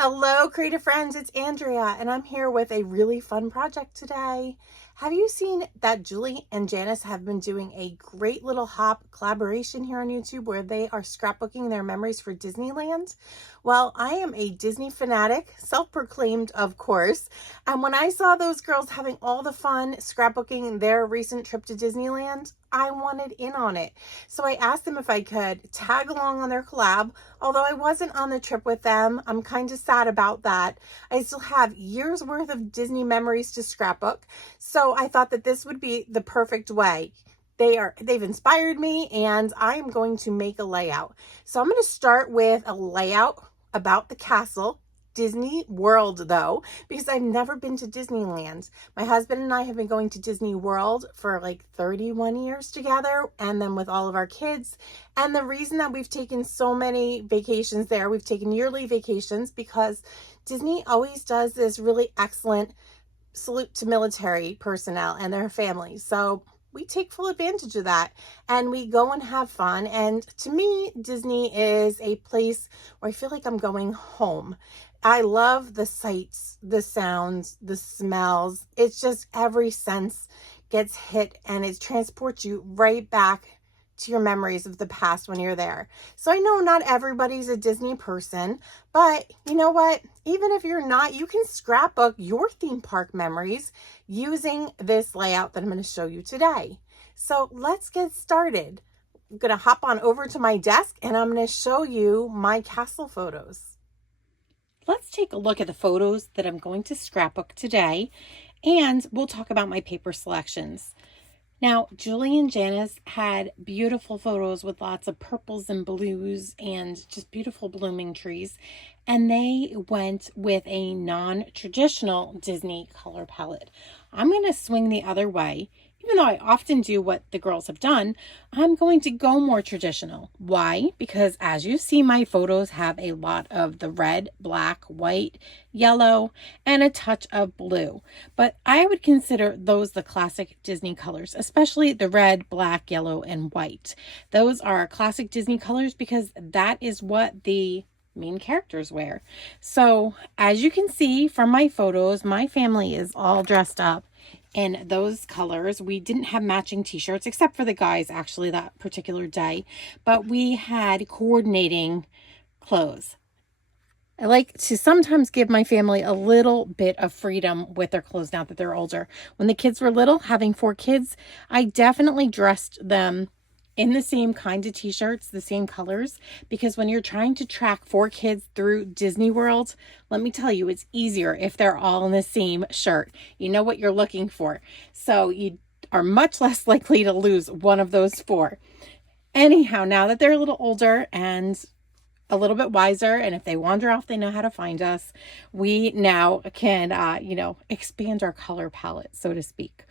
Hello, creative friends, it's Andrea, and I'm here with a really fun project today. Have you seen that Julie and Janice have been doing a great little hop collaboration here on YouTube where they are scrapbooking their memories for Disneyland? Well, I am a Disney fanatic, self-proclaimed, of course, and when I saw those girls having all the fun scrapbooking their recent trip to Disneyland, I wanted in on it. So I asked them if I could tag along on their collab. Although I wasn't on the trip with them, I'm kind of sad about that. I still have years worth of Disney memories to scrapbook. So I thought that this would be the perfect way. They've inspired me, and I'm going to make a layout. So I'm going to start with a layout about the castle. Disney World though, because I've never been to Disneyland. My husband and I have been going to Disney World for like 31 years together, and then with all of our kids. And the reason that we've taken so many vacations there, we've taken yearly vacations, because Disney always does this really excellent salute to military personnel and their families. So we take full advantage of that and we go and have fun. And to me, Disney is a place where I feel like I'm going home. I love the sights, the sounds, the smells. It's just every sense gets hit, and it transports you right back to your memories of the past when you're there. So I know not everybody's a Disney person, but you know what? Even if you're not, you can scrapbook your theme park memories using this layout that I'm going to show you today. So let's get started. I'm going to hop on over to my desk and I'm going to show you my castle photos. Let's take a look at the photos that I'm going to scrapbook today, and we'll talk about my paper selections. Now, Julie and Janice had beautiful photos with lots of purples and blues and just beautiful blooming trees, and they went with a non-traditional Disney color palette. I'm going to swing the other way. Even though I often do what the girls have done, I'm going to go more traditional. Why? Because as you see, my photos have a lot of the red, black, white, yellow, and a touch of blue. But I would consider those the classic Disney colors, especially the red, black, yellow, and white. Those are classic Disney colors because that is what the main characters wear. So as you can see from my photos, my family is all dressed up in those colors. We didn't have matching t-shirts except for the guys actually that particular day, but we had coordinating clothes. I like to sometimes give my family a little bit of freedom with their clothes now that they're older. When the kids were little, having 4 kids, I definitely dressed them in the same kind of t-shirts, the same colors, because when you're trying to track 4 kids through Disney World, let me tell you, it's easier if they're all in the same shirt. You know what you're looking for. So you are much less likely to lose one of those 4. Anyhow, now that they're a little older and a little bit wiser, and if they wander off, they know how to find us, we now can, expand our color palette, so to speak.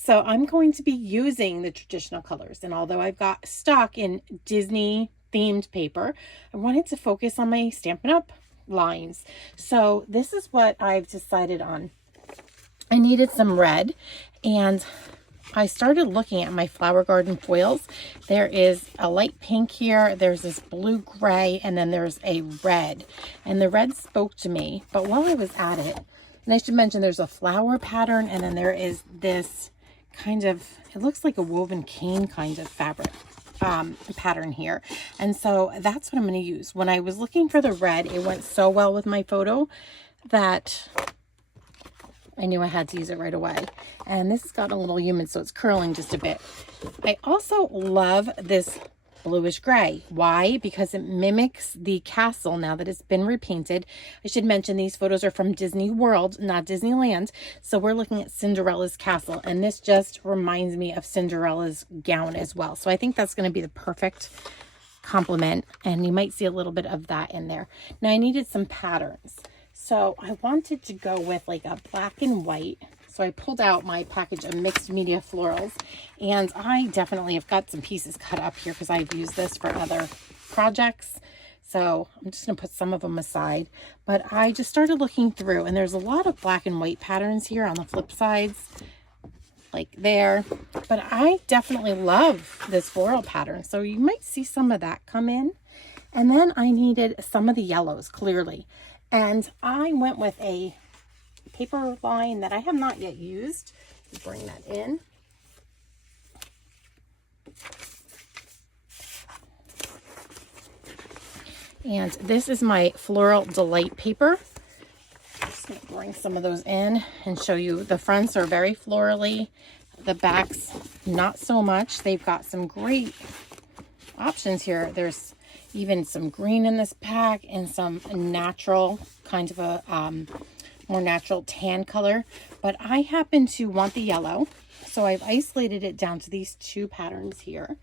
So I'm going to be using the traditional colors. And although I've got stock in Disney themed paper, I wanted to focus on my Stampin' Up lines. So this is what I've decided on. I needed some red, and I started looking at my Flower Garden foils. There is a light pink here, there's this blue gray, and then there's a red. And the red spoke to me, but while I was at it, and I should mention there's a flower pattern, and then there is this kind of, it looks like a woven cane kind of fabric pattern here. And so that's what I'm going to use. When I was looking for the red, it went so well with my photo that I knew I had to use it right away. And this has got a little humid, so it's curling just a bit. I also love this bluish gray. Why? Because it mimics the castle now that it's been repainted. I should mention these photos are from Disney World, not Disneyland. So we're looking at Cinderella's castle, and this just reminds me of Cinderella's gown as well. So I think that's going to be the perfect complement, and you might see a little bit of that in there. Now I needed some patterns. So I wanted to go with like a black and white. So I pulled out my package of mixed media florals, and I definitely have got some pieces cut up here because I've used this for other projects. So I'm just going to put some of them aside, but I just started looking through, and there's a lot of black and white patterns here on the flip sides, like there, but I definitely love this floral pattern. So you might see some of that come in. And then I needed some of the yellows, clearly. And I went with a paper line that I have not yet used. Bring that in. And this is my Floral Delight paper. Just going to bring some of those in and show you. The fronts are very florally. The backs, not so much. They've got some great options here. There's even some green in this pack and some natural, kind of a more natural tan color. But I happen to want the yellow. So I've isolated it down to these two patterns here.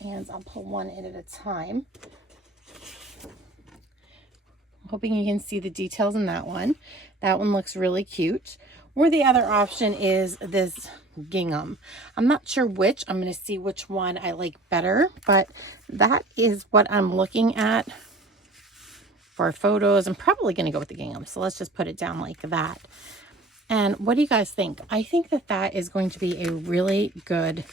And I'll pull one in at a time. I'm hoping you can see the details in that one. That one looks really cute. Or the other option is this gingham. I'm not sure which. I'm going to see which one I like better, but that is what I'm looking at for photos. I'm probably going to go with the gingham. So let's just put it down like that. And what do you guys think? I think that that is going to be a really good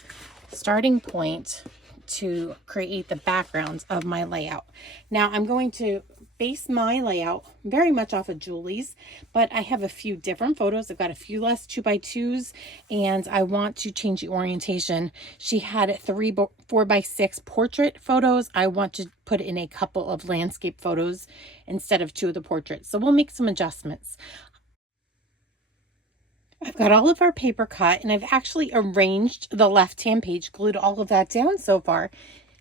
starting point to create the backgrounds of my layout. Now I'm going to base my layout very much off of Julie's, but I have a few different photos. I've got a few less 2x2s, and I want to change the orientation. She had 3 4x6 portrait photos. I want to put in a couple of landscape photos instead of 2 of the portraits. So we'll make some adjustments. I've got all of our paper cut, and I've actually arranged the left-hand page, glued all of that down so far.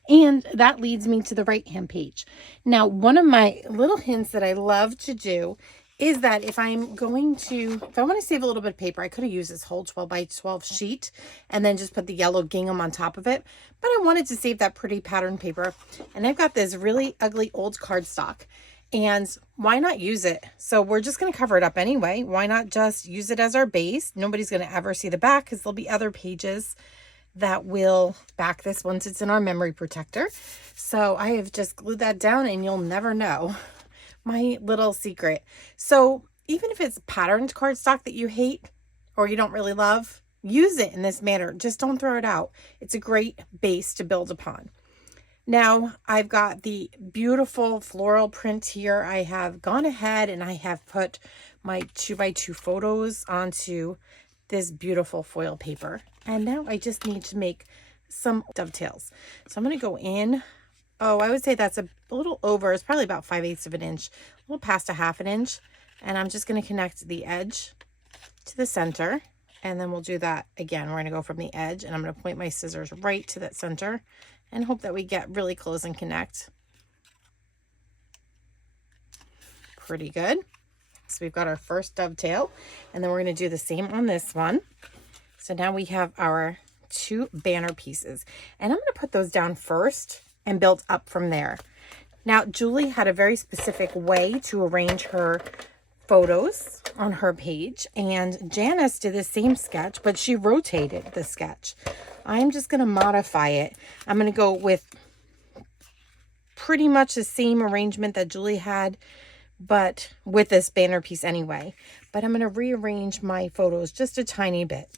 And that leads me to the right-hand page. Now, one of my little hints that I love to do is that if I want to save a little bit of paper, I could have used this whole 12 by 12 sheet and then just put the yellow gingham on top of it. But I wanted to save that pretty pattern paper. And I've got this really ugly old cardstock. And why not use it? So we're just going to cover it up anyway. Why not just use it as our base? Nobody's going to ever see the back because there'll be other pages that will back this once it's in our memory protector. So I have just glued that down and you'll never know. My little secret. So even if it's patterned cardstock that you hate or you don't really love, use it in this manner. Just don't throw it out. It's a great base to build upon. Now I've got the beautiful floral print here. I have gone ahead and I have put my 2x2 photos onto this beautiful foil paper. And now I just need to make some dovetails. So I'm going to go in. Oh, I would say that's a little over. It's probably about 5/8 of an inch, a little past a 1/2 inch. And I'm just going to connect the edge to the center. And then we'll do that again. We're going to go from the edge and I'm going to point my scissors right to that center and hope that we get really close and connect. Pretty good. So we've got our first dovetail, and then we're going to do the same on this one. So now we have our 2 banner pieces, and I'm going to put those down first and build up from there. Now, Julie had a very specific way to arrange her photos on her page, and Janice did the same sketch, but she rotated the sketch. I'm just going to modify it. I'm going to go with pretty much the same arrangement that Julie had, but with this banner piece anyway. But I'm going to rearrange my photos just a tiny bit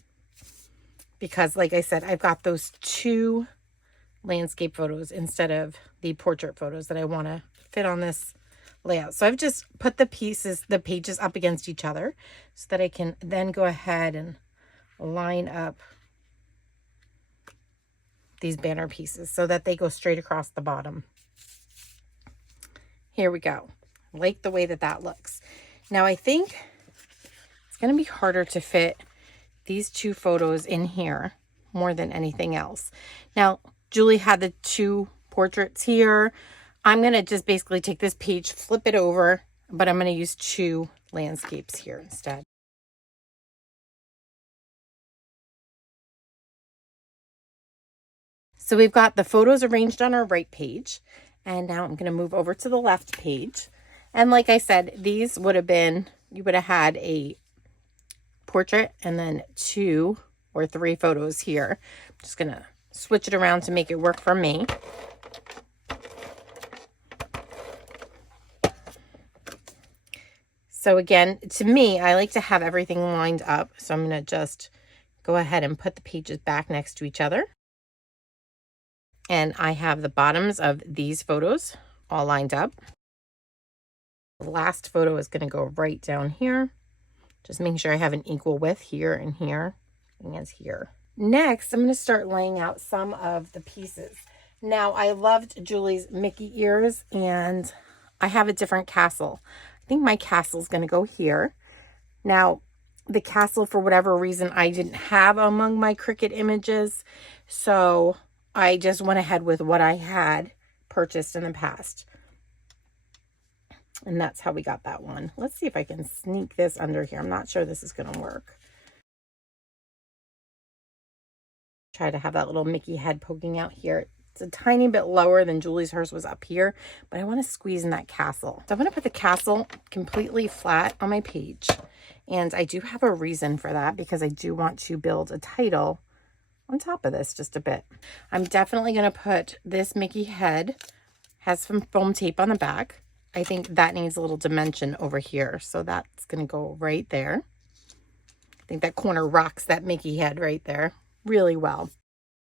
because, like I said, I've got those 2 landscape photos instead of the portrait photos that I want to fit on this layout. So I've just put the pages up against each other so that I can then go ahead and line up these banner pieces so that they go straight across the bottom. Here we go. Like the way that that looks. Now I think it's going to be harder to fit these 2 photos in here more than anything else. Now Julie had the 2 portraits here. I'm going to just basically take this page, flip it over, but I'm going to use 2 landscapes here instead. So we've got the photos arranged on our right page, and now I'm going to move over to the left page. And like I said, these would have been, you would have had a portrait and then 2 or 3 photos here. I'm just going to switch it around to make it work for me. So again, to me, I like to have everything lined up. So I'm going to just go ahead and put the pages back next to each other. And I have the bottoms of these photos all lined up. The last photo is going to go right down here. Just making sure I have an equal width here and here and here. Next, I'm going to start laying out some of the pieces. Now, I loved Julie's Mickey ears, and I have a different castle. I think my castle is going to go here. Now, the castle, for whatever reason, I didn't have among my Cricut images, so I just went ahead with what I had purchased in the past. And that's how we got that one. Let's see if I can sneak this under here. I'm not sure this is going to work. Try to have that little Mickey head poking out here. It's a tiny bit lower than Julie's. Hers was up here, but I want to squeeze in that castle. So I'm going to put the castle completely flat on my page. And I do have a reason for that, because I do want to build a title on top of this just a bit. I'm definitely going to put this Mickey head, has some foam tape on the back. I think that needs a little dimension over here. So that's going to go right there. I think that corner rocks that Mickey head right there really well.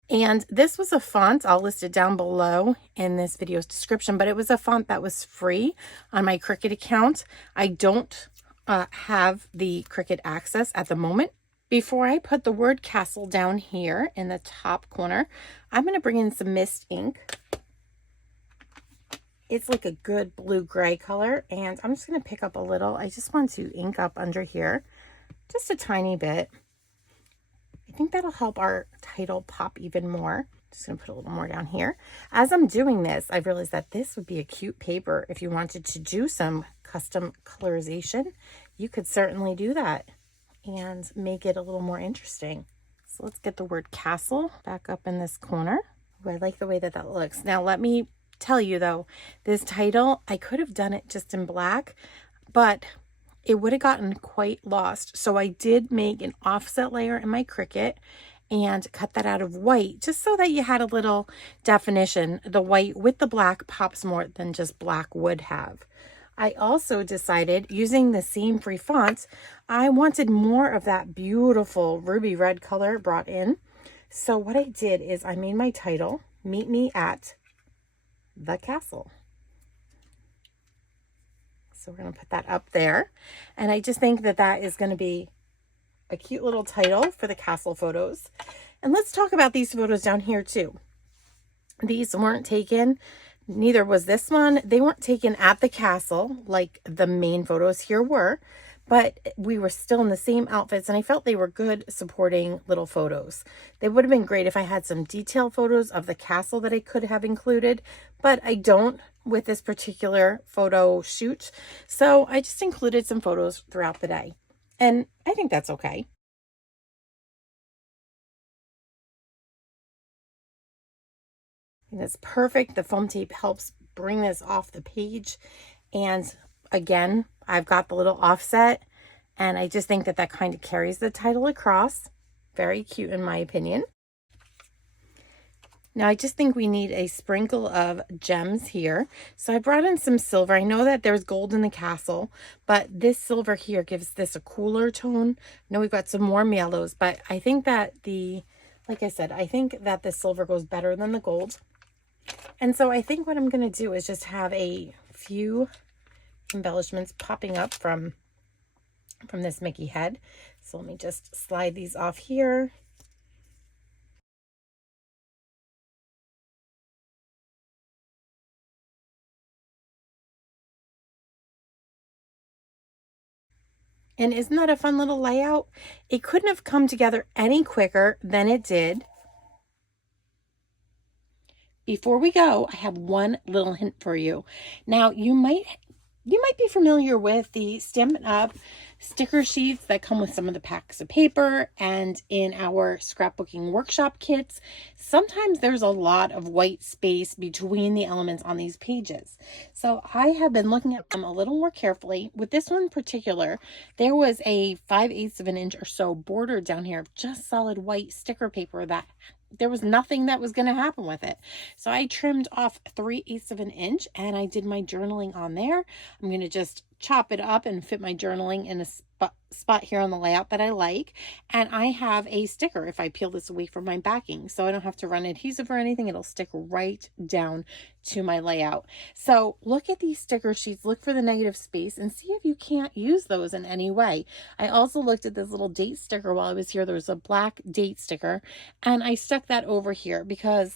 And this was a font, I'll list it down below in this video's description, but it was a font that was free on my Cricut account. I don't have the Cricut access at the moment. Before I put the word castle down here in the top corner, I'm going to bring in some mist ink. It's like a good blue-gray color, and I'm just going to pick up a little. I just want to ink up under here just a tiny bit. I think that'll help our title pop even more. Just going to put a little more down here. As I'm doing this, I've realized that this would be a cute paper. If you wanted to do some custom colorization, you could certainly do that and make it a little more interesting. So let's get the word castle back up in this corner. Ooh, I like the way that that looks. Now let me tell you though, this title, I could have done it just in black, but it would have gotten quite lost. So I did make an offset layer in my Cricut and cut that out of white, just so that you had a little definition. The white with the black pops more than just black would have. I also decided, using the same free font, I wanted more of that beautiful ruby red color brought in. So what I did is I made my title, Meet Me at the Castle. So we're going to put that up there. And I just think that that is going to be a cute little title for the castle photos. And let's talk about these photos down here too. These weren't taken, neither was this one. They weren't taken at the castle like the main photos here were, but we were still in the same outfits, and I felt they were good supporting little photos. They would have been great if I had some detailed photos of the castle that I could have included, but I don't with this particular photo shoot. So I just included some photos throughout the day, and I think that's okay. And it's perfect. The foam tape helps bring this off the page. And again, I've got the little offset, and I just think that that kind of carries the title across. Very cute in my opinion. Now I just think we need a sprinkle of gems here. So I brought in some silver. I know that there's gold in the castle, but this silver here gives this a cooler tone. I know we've got some warm yellows, but I think that like I said, I think that the silver goes better than the gold. And so I think what I'm going to do is just have a few embellishments popping up from this Mickey head. So let me just slide these off here. And isn't that a fun little layout? It couldn't have come together any quicker than it did. Before we go, I have one little hint for you. Now, you might be familiar with the Stampin' Up sticker sheets that come with some of the packs of paper, and in our scrapbooking workshop kits, sometimes there's a lot of white space between the elements on these pages. So I have been looking at them a little more carefully. With this one in particular, there was a 5/8 of an inch or so border down here of just solid white sticker paper that there was nothing that was going to happen with it. So I trimmed off 3/8 of an inch, and I did my journaling on there. I'm going to just chop it up and fit my journaling in a spot here on the layout that I like. And I have a sticker if I peel this away from my backing, so I don't have to run adhesive or anything. It'll stick right down to my layout. So look at these sticker sheets, look for the negative space and see if you can't use those in any way. I also looked at this little date sticker while I was here. There was a black date sticker and I stuck that over here because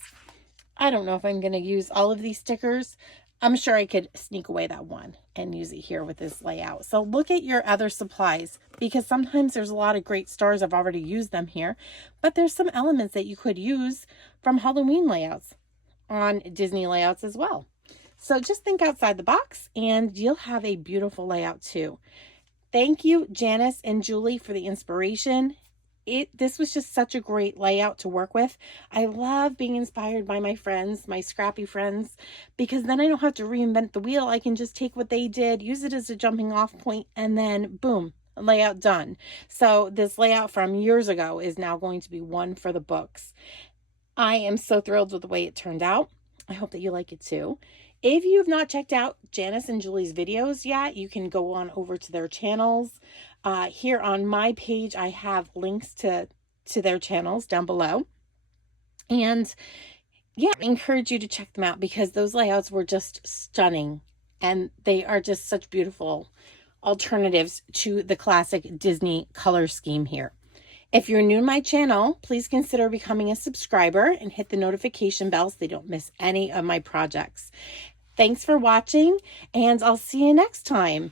I don't know if I'm going to use all of these stickers. I'm sure I could sneak away that one and use it here with this layout. So look at your other supplies, because sometimes there's a lot of great stars. I've already used them here, but there's some elements that you could use from Halloween layouts on Disney layouts as well. So just think outside the box and you'll have a beautiful layout too. Thank you, Janice and Julie, for the inspiration. This was just such a great layout to work with. I love being inspired by my friends, my scrappy friends, because then I don't have to reinvent the wheel. I can just take what they did, use it as a jumping off point, and then boom, layout done. So this layout from years ago is now going to be one for the books. I am so thrilled with the way it turned out. I hope that you like it too. If you have not checked out Janice and Julie's videos yet, you can go on over to their channels. Here on my page, I have links to their channels down below. And yeah, I encourage you to check them out because those layouts were just stunning. And they are just such beautiful alternatives to the classic Disney color scheme here. If you're new to my channel, please consider becoming a subscriber and hit the notification bell so you don't miss any of my projects. Thanks for watching, and I'll see you next time.